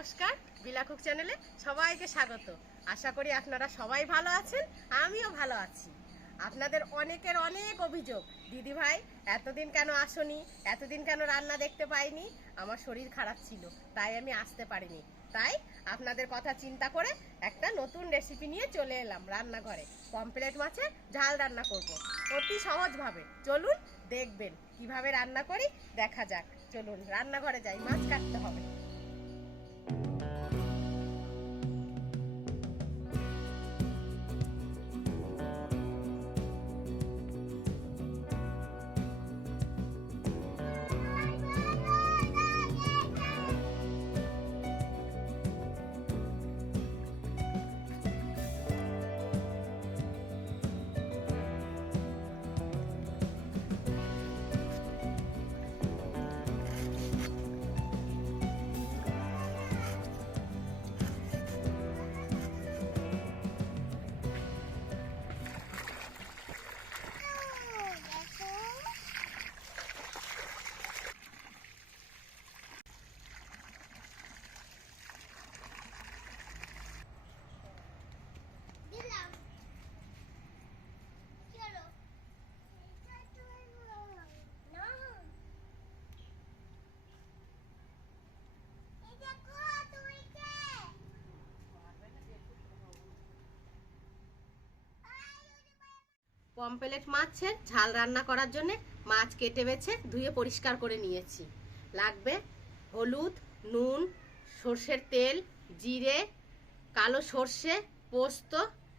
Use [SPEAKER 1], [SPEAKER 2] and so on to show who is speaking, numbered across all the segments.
[SPEAKER 1] নমস্কার বিলাকুক চ্যানেলে সবাইকে স্বাগত। আশা করি আপনারা সবাই ভালো আছেন, আমিও ভালো আছি। আপনাদের অনেকের অনেক অভিযোগ, দিদি ভাই, এতদিন কেন আসনি? এতদিন কেন রান্না দেখতে পাইনি? আমার শরীর খারাপ ছিল, তাই আমি আসতে পারিনি। তাই আপনাদের কথা চিন্তা করে একটা নতুন রেসিপি নিয়ে চলে এলাম রান্নাঘরে। পমপ্লেট মাছের ঝাল রান্না করব, অতি সহজভাবে। চলুন দেখবেন, কীভাবে রান্না করি, দেখা যাক। চলুন, রান্নাঘরে যাই, মাছ কাটতে হবে। পমপ্লেট মাছের ঝাল রান্না করার জন্য মাছ কেটে বেছে ধুয়ে পরিষ্কার করে নিয়েছি। লাগবে হলুদ, নুন, সর্ষের তেল, জিরে, কালো সর্ষে, পোস্ত,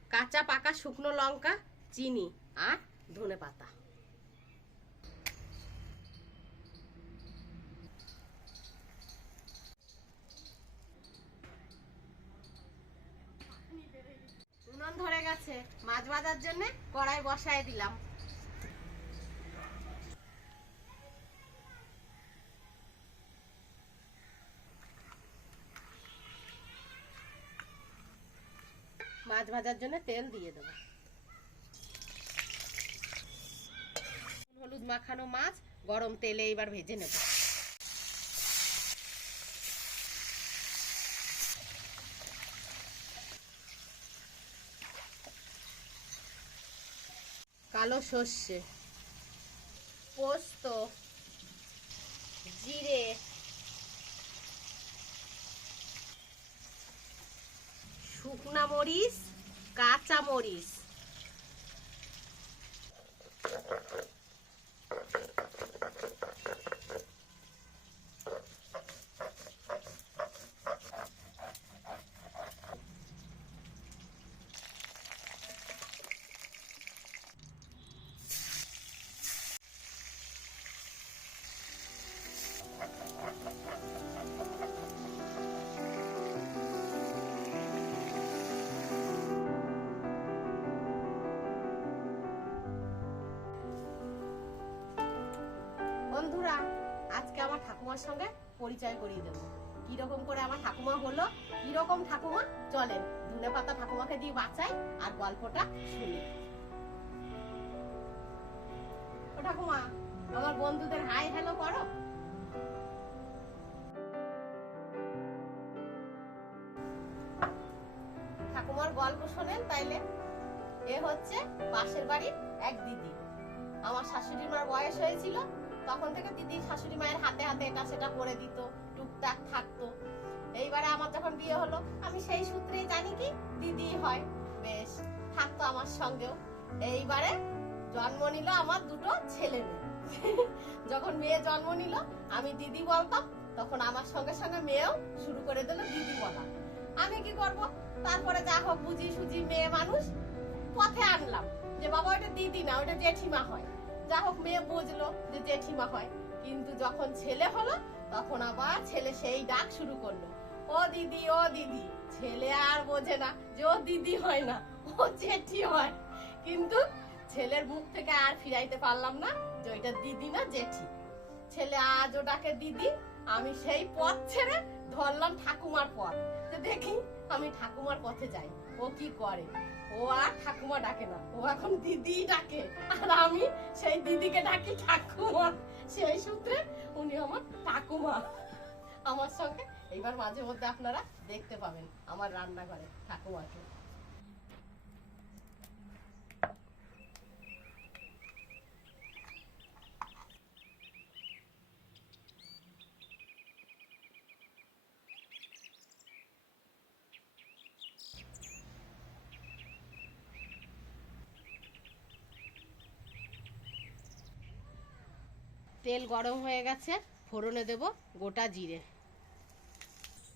[SPEAKER 1] কাঁচা পাকা শুকনো লঙ্কা, চিনি আর ধনে পাতা গেছে মাছ ভাজার জন্য কড়াই বসায় দিলাম। মাছ ভাজার জন্য তেল দিয়ে দেবো। হলুদ মাখানো মাছ, গরম তেলে এবার ভেজে নেব। কালো সর্ষে পোস্ত জিরে শুকনা মরিচ কাঁচা মরিচ। বন্ধুরা, আজকে আমার ঠাকুমার সঙ্গে পরিচয় করিয়ে দেবো। কীরকম করে আমার ঠাকুমা হলো, কীরকম ঠাকুমা চলেন ধনে পাতা ঠাকুমাকে দিয়ে বাঁচাই আর গল্পটা শুনি। ঠাকুমা, আমার বন্ধুদের হাই হ্যালো করো। ঠাকুমার গল্প শোনেন তাইলে। এ হচ্ছে পাশের বাড়ির এক দিদি। আমার শাশুড়ি মার বয়স হয়েছিল তখন থেকে দিদি শাশুড়ি মায়ের হাতে হাতে এটা সেটা করে দিত, টুকটাক থাকতো। এইবারে আমার যখন বিয়ে হলো, আমি সেই সূত্রেই জানি কি, দিদি হয়। বেশ, থাকতো আমার সঙ্গেও। এইবারে জন্ম নিল আমার দুটো ছেলে মেয়ে। যখন মেয়ে জন্ম নিল, আমি দিদি বলতাম, তখন আমার সঙ্গে সঙ্গে মেয়েও শুরু করে দিল দিদি বলা। আমি কি করব? তারপরে যা হোক, বুঝি সুঝি মেয়ে মানুষ, পথে আনলাম। যে বাবা ওটা দিদি না ওটা জেঠিমা হয়। যা হোক মেয়ে বুঝলো যে জেঠিমা হয়। কিন্তু যখন ছেলে হলো, তখন আবার ছেলে সেই ডাক শুরু করল। ও দিদি ও দিদি, ছেলে আর বোঝে না যে ও দিদি হয় না, ও জেঠি হয়। কিন্তু ছেলের মুখ থেকে আর ফিরাইতে পারলাম না যে ওইটা দিদি না জেঠি। ছেলে আজও ডাকে, দিদি, আমি সেই পথ ছেড়ে ধরলাম ঠাকুমার পথ। যে দেখি আমি ঠাকুমার পথে যাই। ও কি করে? ও আর ঠাকুমা ডাকে না। ও এখন দিদি ডাকে। আর আমি সেই দিদিকে ডাকি ঠাকুমা। সেই সূত্রে উনি আমার ঠাকুমা। আমার সঙ্গে এইবার মাঝে মধ্যে আপনারা দেখতে পাবেন আমার রান্নাঘরে ঠাকুমাকে। তেল গরম হয়ে গেছে, ফোড়নে দেব গোটা জিরে,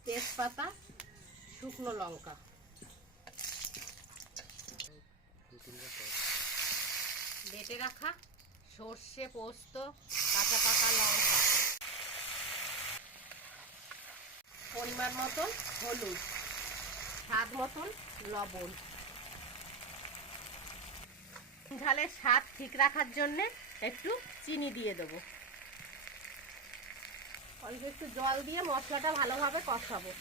[SPEAKER 1] তেজপাতা, শুকনো লঙ্কা। বেটে রাখা সর্ষে পোস্ত, কাঁচা পাকা লঙ্কা। পরিমাণ মতন হলুদ, স্বাদ মতন লবণ। ঝালের স্বাদ ঠিক রাখার জন্য একটু চিনি দিয়ে দেবো। অল্প একটু জল দিয়ে মশলাটা ভালোভাবে কষাবো।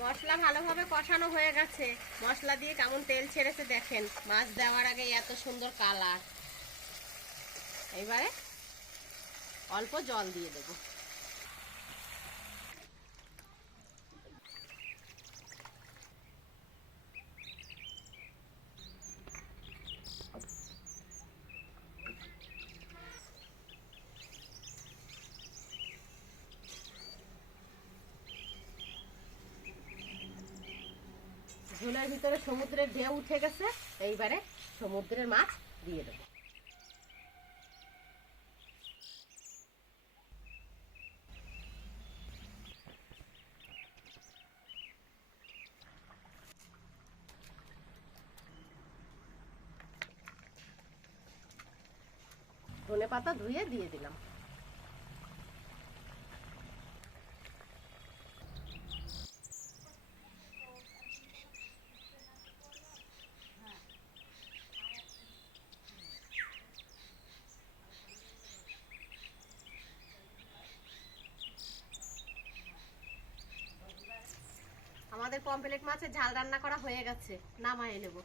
[SPEAKER 1] মশলা ভালোভাবে কষানো হয়ে গেছে। মশলা দিয়ে কেমন তেল ছেড়েছে দেখেন। মাছ দেওয়ার আগে এত সুন্দর কালার। এবারে অল্প জল দিয়ে দেবো। ঝোলের ভিতরে সমুদ্রের ঢেউ উঠে গেছে, এইবারে সমুদ্রের মাছ দিয়ে দেবো। ধনে পাতা ধুয়ে দিয়ে দিলাম। আমাদের পম্পলেট মাছের ঝাল রান্না করা হয়ে গেছে। নামায় নেব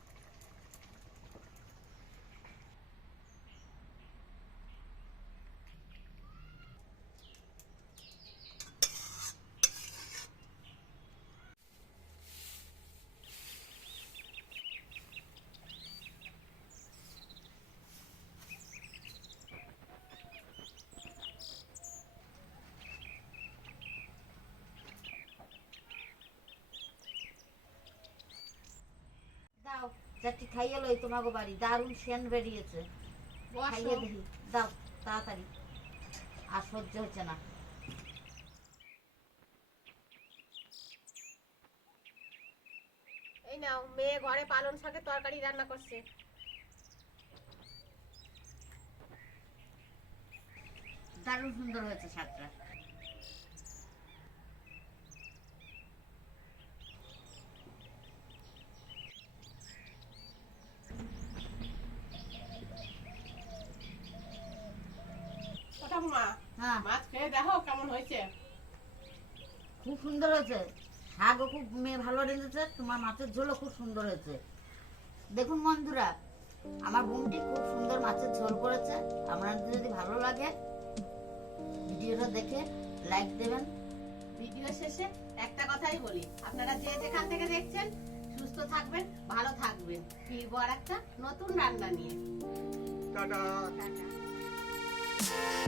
[SPEAKER 2] দাও চারটি খাইয়ে লই তোমাকে বাড়ি। দারুণ সেন বেরিয়েছে। খাইয়ে দেখি। দাও তাড়াতাড়ি। আর সহ্য হচ্ছে না।
[SPEAKER 1] এই নাও মেয়ে ঘরে পালন শাকের তরকারি রান্না করছে।
[SPEAKER 2] দারুণ সুন্দর হয়েছে শাকটা। হ্যাঁ।
[SPEAKER 1] মাছ খেয়ে দেখো কেমন হয়েছে।
[SPEAKER 2] খুব সুন্দর হয়েছে। শাকও খুব মেয়ে ভালো রেঁধেছে। তোমার মাছের ঝোলও খুব সুন্দর হয়েছে। দেখুন বন্ধুরা আমার বোনটি খুব সুন্দর মাছের ঝোল করেছে। আপনাদের যদি ভালো লাগে ভিডিওটা দেখে লাইক দেবেন।
[SPEAKER 1] ভিডিও শেষে একটা কথাই বলি। আপনারা যে যেখান থেকে দেখছেন সুস্থ থাকবেন ভালো থাকবেন। ফিরবো আর একটা নতুন রান্না নিয়ে।
[SPEAKER 3] টাটা।
[SPEAKER 1] টাটা। Thank you.